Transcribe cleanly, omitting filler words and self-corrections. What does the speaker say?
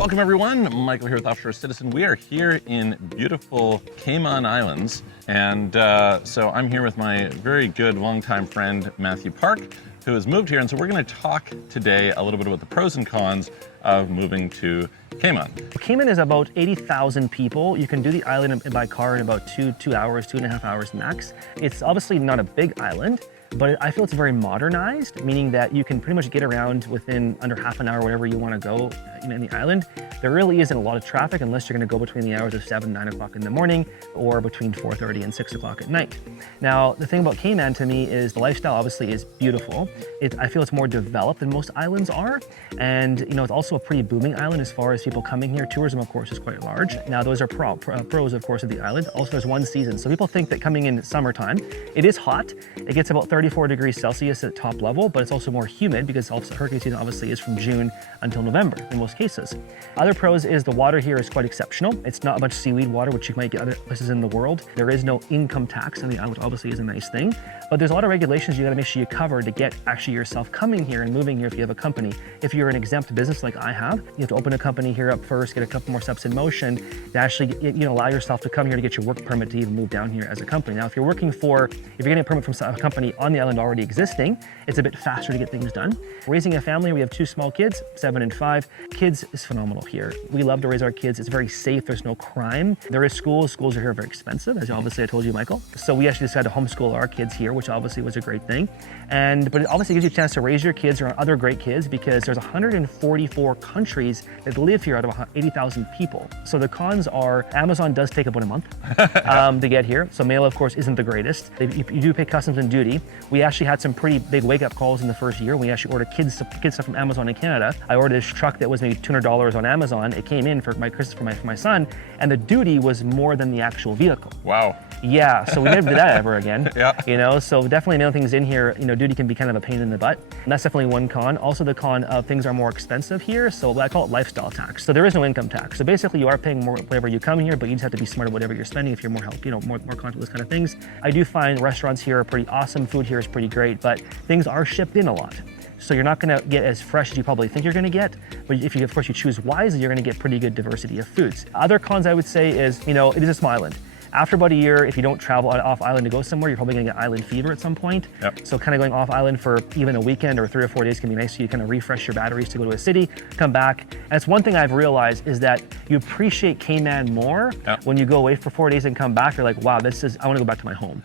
Welcome everyone, Michael here with Offshore Citizen. We are here in beautiful Cayman Islands, and so I'm here with my very good longtime friend Matthew Park, who has moved here, and so we're going to talk today a little bit about the pros and cons of moving to Cayman. Cayman is about 80,000 people. You can do the island by car in about two hours, 2.5 hours max. It's obviously not a big island, but I feel it's very modernized, meaning that you can pretty much get around within under half an hour, wherever you want to go in the island. There really isn't a lot of traffic unless you're going to go between the hours of 7, 9 o'clock in the morning or between 4:30 and 6 o'clock at night. Now, the thing about Cayman to me is the lifestyle obviously is beautiful. I feel it's more developed than most islands are. And it's also a pretty booming island as far as people coming here. Tourism, of course, is quite large. Now, those are pros, of course, of the island. Also, there's one season. So people think that coming in summertime, it is hot. It gets about 34 degrees Celsius at top level, but it's also more humid because also hurricane season obviously is from June until November in most cases. Other pros is the water here is quite exceptional. It's not much seaweed water, which you might get other places in the world. There is no income tax on the island, which obviously is a nice thing. But there's a lot of regulations you got to make sure you cover to get actually yourself coming here and moving here if you have a company. If you're an exempt business like I have, you have to open a company here up first, get a couple more steps in motion to actually allow yourself to come here to get your work permit to even move down here as a company. Now, if you're getting a permit from a company on the island already existing, it's a bit faster to get things done. Raising a family, we have 2 small kids, 7 and 5. Kids is phenomenal here. We love to raise our kids. It's very safe. There's no crime. There is schools. Schools are here very expensive, as obviously I told you, Michael. So we actually decided to homeschool our kids here, which obviously was a great thing. But it obviously gives you a chance to raise your kids around other great kids because there's 144 countries that live here out of 80,000 people. So the cons are Amazon does take about a month to get here. So mail, of course, isn't the greatest. You do pay customs and duty. We actually had some pretty big wake-up calls in the first year. We actually ordered kids stuff from Amazon in Canada. I ordered this truck that was maybe $200 on Amazon. It came in for my Christmas for my son, and the duty was more than the actual vehicle. Wow. Yeah, so we never did that ever again. Yeah. So definitely mailing things in here, duty can be kind of a pain in the butt. And that's definitely one con. Also the con of things are more expensive here, so I call it lifestyle tax. So there is no income tax. So basically you are paying more whenever you come here, but you just have to be smart at whatever you're spending if you're more more conscious of those kind of things. I do find restaurants here are pretty awesome, food here is pretty great, but things are shipped in a lot. So you're not going to get as fresh as you probably think you're going to get, but if you, of course, you choose wisely, you're going to get pretty good diversity of foods. Other cons I would say is, it is a small island. After about a year, if you don't travel off island to go somewhere, you're probably going to get island fever at some point. Yep. So kind of going off island for even a weekend or 3 or 4 days can be nice. So you kind of refresh your batteries to go to a city, come back. And it's one thing I've realized is that you appreciate Cayman more when you go away for 4 days and come back. You're like, wow, I want to go back to my home.